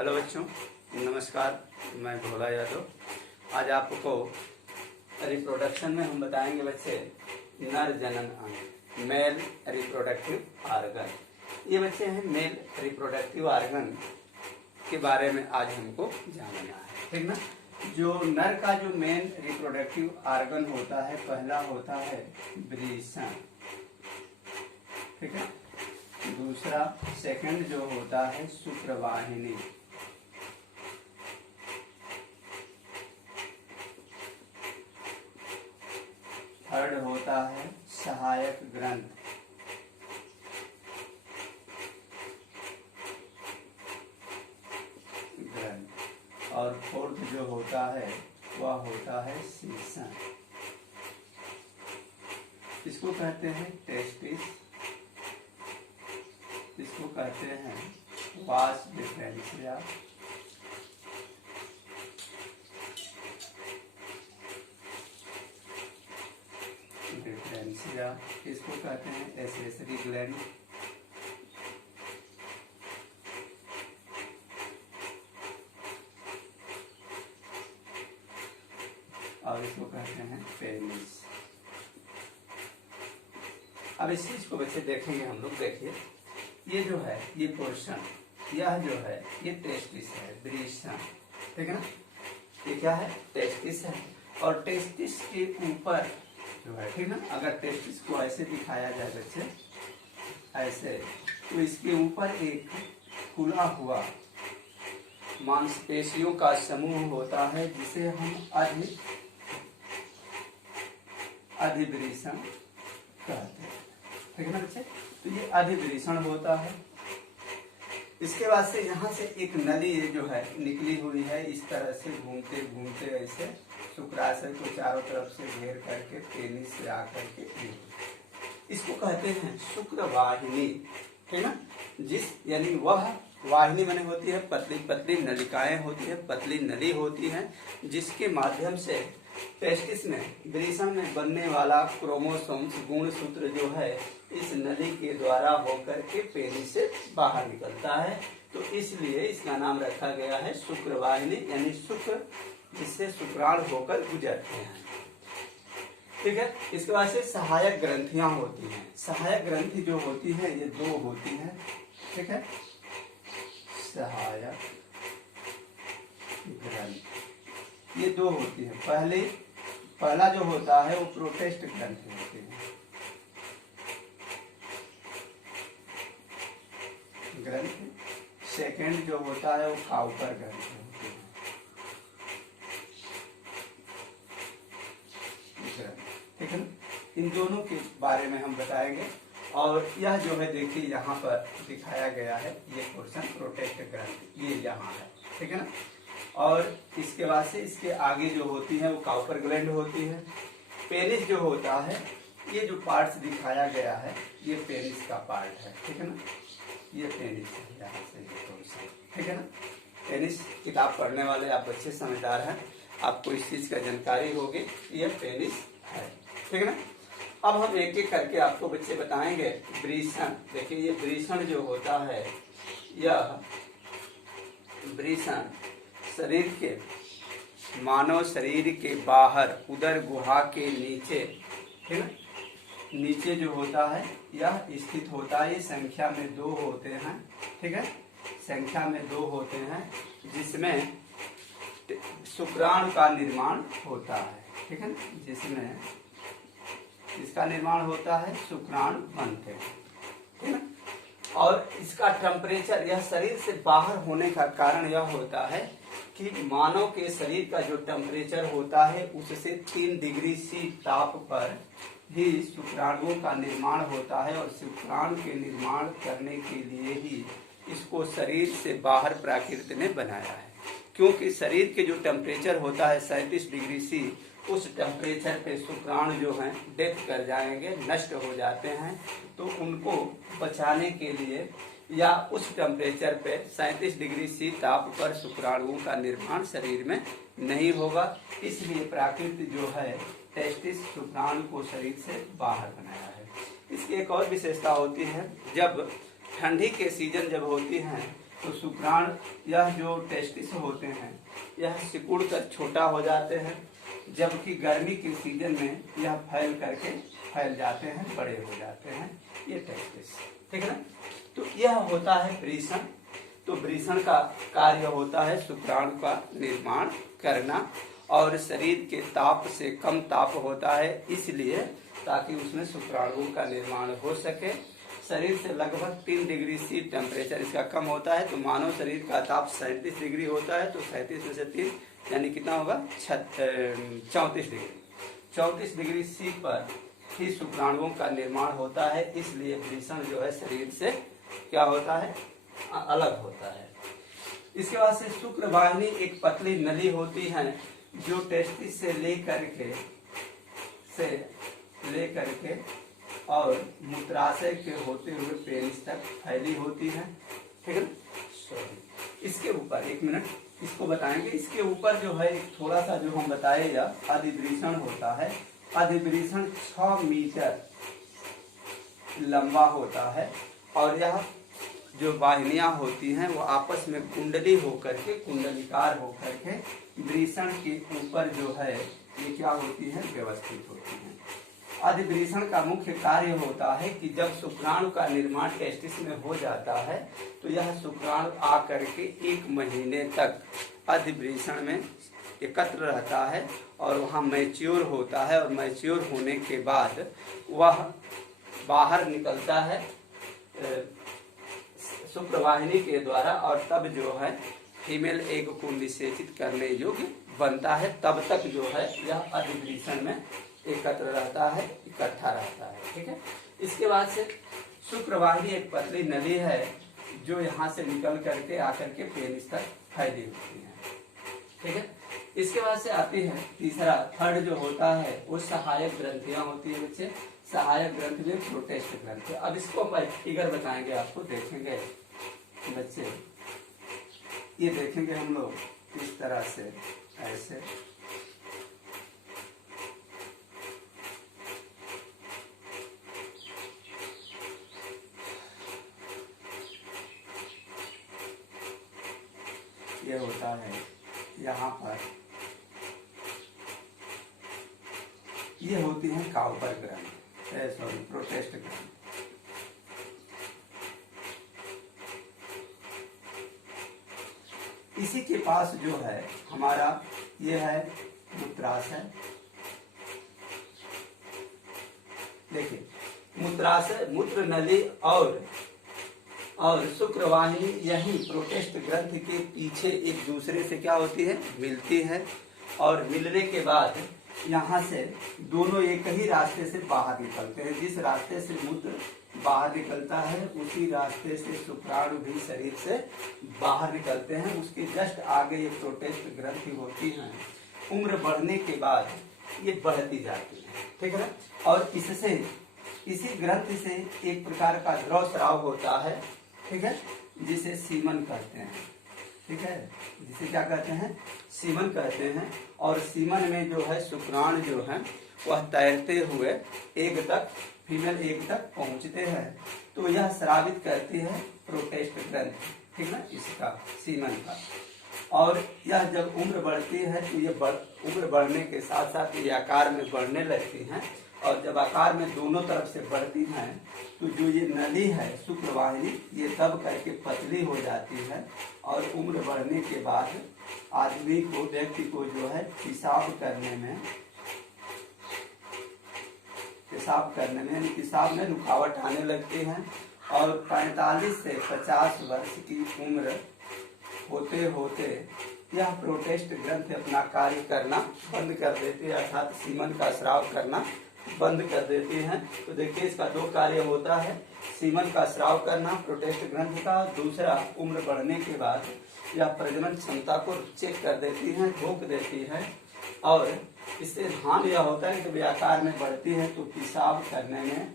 Hello बच्चों, नमस्कार। मैं भोला यादव। आज आपको रिप्रोडक्शन में हम बताएंगे बच्चे नर जनन अंग, मेल रिप्रोडक्टिव आर्गन। ये बच्चे हैं मेल रिप्रोडक्टिव आर्गन के बारे में आज हमको जानना है, ठीक ना। जो नर का जो मेन रिप्रोडक्टिव आर्गन होता है, पहला होता है वृषण, ठीक है। दूसरा सेकंड जो होता है शुक्रवाहिनी, थर्ड होता है सहायक ग्रंथ, और फोर्थ जो होता है वह होता है शीर्षण। इसको कहते हैं टेस्टिस, इसको कहते हैं वास डिफरेंशिया, इसको कहते हैं एसेसरी ग्लैंड, और इसको कहते हैं पेनिस। अब इस चीज को बच्चे देखेंगे हम लोग। देखिए, ये जो है ये पोर्शन, यह जो है ये टेस्टिस है, वृषण, ठीक है ना। ये क्या है? टेस्टिस है। और टेस्टिस के ऊपर जो है, ठीक ना, अगर टेस्टिस को ऐसे दिखाया जाए बच्चे, ऐसे, तो इसके ऊपर एक खुला हुआ मांसपेशियों का समूह होता है जिसे हम अधिवृषण कहते हैं, ठीक है ना बच्चे। तो ये अधिवृषण होता है। इसके बाद से यहाँ से एक नली जो है निकली हुई है, इस तरह से घूमते घूमते ऐसे शुक्राशय को चारों तरफ से घेर करके पेनिस से आकर के, इसको कहते हैं शुक्रवाहिनी, है ना। यानी वह वाहिनी बने होती है, पतली पतली नलिकाएं होती है, पतली नली होती है, जिसके माध्यम से टेस्टिस में, वृषण में बनने वाला क्रोमोसोम्स, गुणसूत्र जो है इस नली के द्वारा होकर के पेनिस से बाहर निकलता है। तो इसलिए इसका नाम रखा गया है शुक्रवाहिनी, यानी शुक्र जिससे शुक्राणु होकर गुजरते हैं, ठीक है। इसके बाद से सहायक ग्रंथियां होती हैं। सहायक ग्रंथि जो होती है ये दो होती है, ठीक है। सहायक ग्रंथि ये दो होती है। पहला जो होता है वो प्रोटेस्ट ग्रंथि होती है, ग्रंथि। सेकेंड जो होता है वो काउपर ग्रंथि होती है, ठीक है। इन दोनों के बारे में हम बताएंगे। और यह जो है देखिए यहाँ पर दिखाया गया है, ये पोर्शन प्रोटेस्ट ग्रंथि, ये यहाँ है, ठीक है ना। और इसके बाद से इसके आगे जो होती है वो काउपर ग्लैंड होती है। पेनिस जो होता है, ये जो पार्ट्स दिखाया गया है ये पेनिस का पार्ट है, ठीक है ना। ये पेनिस है, यहाँ से ये पोर्शन, ठीक है ना। पेनिस किताब पढ़ने वाले आप बच्चे समझदार हैं, आपको इस चीज का जानकारी होगी। ये पेनिस है, ठीक है ना। अब हम एक एक करके आपको बच्चे बताएंगे। वृषण, देखिए ये वृषण जो होता है, यह वृषण शरीर के, मानव शरीर के बाहर उदर गुहा के नीचे, ठीक है, नीचे जो होता है यह स्थित होता है। ये संख्या में 2 होते हैं, ठीक है, संख्या में 2 होते हैं, जिसमें शुक्राणु का निर्माण होता है, ठीक है ना। जिसमें इसका निर्माण होता है, शुक्राणु बनते हैं, ठीक है। और इसका टेम्परेचर, यह शरीर से बाहर होने का कारण यह होता है कि मानव के शरीर का जो टेम्परेचर होता है उससे 3 डिग्री C ताप पर ही शुक्राणुओं का निर्माण होता है। और शुक्राणु के निर्माण करने के लिए ही इसको शरीर से बाहर प्रकृति ने बनाया है, क्योंकि शरीर के जो टेम्परेचर होता है 37 डिग्री C, उस टेम्परेचर पे शुक्राणु जो हैं डेथ कर जाएंगे, नष्ट हो जाते हैं। तो उनको बचाने के लिए या उस टेम्परेचर पे 37 डिग्री C ताप पर शुक्राणुओं का निर्माण शरीर में नहीं होगा। इसलिए प्रकृति जो है टेस्टिस शुक्राणु को शरीर से बाहर बनाया है। इसकी एक और विशेषता होती है, जब ठंडी के सीजन जब होती हैं तो शुक्राणु यह जो टेस्टिस होते हैं यह सिकुड़ कर छोटा हो जाते हैं, जबकि गर्मी के सीजन में यह फैल जाते हैं, बड़े हो जाते हैं ये टेस्टिस। ठीक है ना। तो यह होता है वृषण। तो वृषण का कार्य होता है शुक्राणु का निर्माण करना, और शरीर के ताप से कम ताप होता है इसलिए ताकि उसमें शुक्राणुओं का निर्माण हो सके। शरीर से लगभग 3 डिग्री सी टेम्परेचर इसका कम होता है। तो मानव शरीर का ताप 37 डिग्री होता है, तो 37 में से 3 यानी कितना होगा 34 डिग्री। 34 डिग्री सी पर ही शुक्राणुओं का निर्माण होता है, इसलिए वृषण जो है शरीर से क्या होता है, अलग होता है। इसके बाद से शुक्रवाहिनी एक पतली नली होती है जो टेस्टिस से लेकर के और मूत्राशय के होते हुए पेनिस तक फैली होती है। ठीक है। इसके ऊपर एक मिनट इसको बताएंगे। इसके ऊपर जो है थोड़ा सा जो हम बताए यह अधिवृषण होता है। अधिवृषण 6 मीटर लंबा होता है, और यह जो वाहिनियां होती हैं वो आपस में कुंडली होकर के, कुंडलिकार होकर के वृषण के ऊपर जो है ये क्या होती है, व्यवस्थित होती है। अधिवृषण का मुख्य कार्य होता है कि जब शुक्राणु का निर्माण टेस्टिस में हो जाता है तो यह शुक्राणु आकर के 1 महीने तक अधिवृषण में एकत्र रहता है और वहाँ मैच्योर होता है, और मैच्योर होने के बाद वह बाहर निकलता है शुक्रवाहिनी के द्वारा, और तब जो है फीमेल एग को निषेचित करने योग्य बनता है। तब तक जो है यह अधिवृषण में एकत्र रहता है, इकट्ठा रहता है। ठीक है। इसके बाद से शुक्रवाहिनी एक पतली नली है जो यहाँ से निकल करके आकर के पेनिस तक फैली होती है। ठीक है। इसके बाद से आती है तीसरा, थर्ड जो होता है वो सहायक ग्रंथियां होती है बच्चे। सहायक ग्रंथि में प्रोटेस्ट ग्रंथि। अब इसको हम फिगर बताएंगे, आपको देखेंगे बच्चे, ये देखेंगे हम लोग इस तरह से, ऐसे ये होता है। यहाँ पर ये होती है काउपर ग्रंथि, सॉरी प्रोटेस्ट ग्रंथि। इसी के पास जो है हमारा ये है मूत्राशय। देखिए मूत्राशय, मूत्र नली और शुक्रवाहिनी यही प्रोटेस्ट ग्रंथि के पीछे एक दूसरे से क्या होती है, मिलती है, और मिलने के बाद यहाँ से दोनों एक ही रास्ते से बाहर निकलते हैं। जिस रास्ते से मूत्र बाहर निकलता है उसी रास्ते से शुक्राणु भी शरीर से बाहर निकलते हैं। उसके जस्ट आगे ये प्रोटेस्ट ग्रंथि होती है। उम्र बढ़ने के बाद ये बढ़ती जाती है। ठीक है। और इससे, इसी ग्रंथि से एक प्रकार का द्रव स्राव होता है। ठीक है, जिसे सीमन कहते हैं। ठीक है, जिसे क्या कहते हैं, सीमन कहते हैं। और सीमन में जो है शुक्राणु जो है वह तैरते हुए एग तक, फीमेल एग तक पहुंचते हैं। तो यह स्रावित करती है प्रोटेस्ट ग्रंथि। ठीक ना, इसका सीमन का। और यह जब उम्र बढ़ती है तो ये उम्र बढ़ने के साथ साथ ये आकार में बढ़ने लगती हैं। और जब आकार में दोनों तरफ से बढ़ती हैं तो जो ये नली है शुक्रवाहिनी, ये तब करके पतली हो जाती है। और उम्र बढ़ने के बाद आदमी को, व्यक्ति को जो है पेशाब करने में पेशाब में रुकावट आने लगती है। और 45 से 50 वर्ष की उम्र होते होते यह प्रोटेस्ट ग्रंथि अपना कार्य करना बंद कर देती है, अर्थात सीमन का स्राव करना बंद कर देती हैं। तो देखिए इसका 2 कार्य होता है, सीमन का स्राव करना प्रोटेस्ट ग्रंथि का। दूसरा, उम्र बढ़ने के बाद यह प्रजनन क्षमता को चेक कर देती है, रोक देती है। और इससे हानि यह होता है कि आकार में बढ़ती है तो पेशाब करने में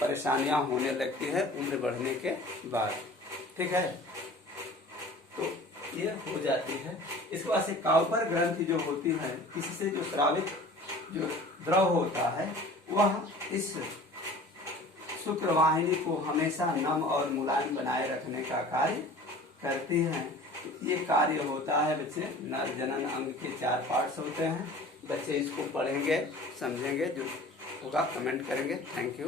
परेशानियां होने लगती है उम्र बढ़ने के बाद। ठीक है, तो ये हो जाती है। इसके बाद से काउपर ग्रंथि जो होती है, इससे जो स्रावित जो द्रव होता है वह इस शुक्रवाहिनी को हमेशा नम और मुलायम बनाए रखने का कार्य करती हैं तो ये कार्य होता है बच्चे। नर जनन अंग के 4 पार्ट्स होते हैं। बच्चे इसको पढ़ेंगे, समझेंगे, जो होगा कमेंट करेंगे। Thank you.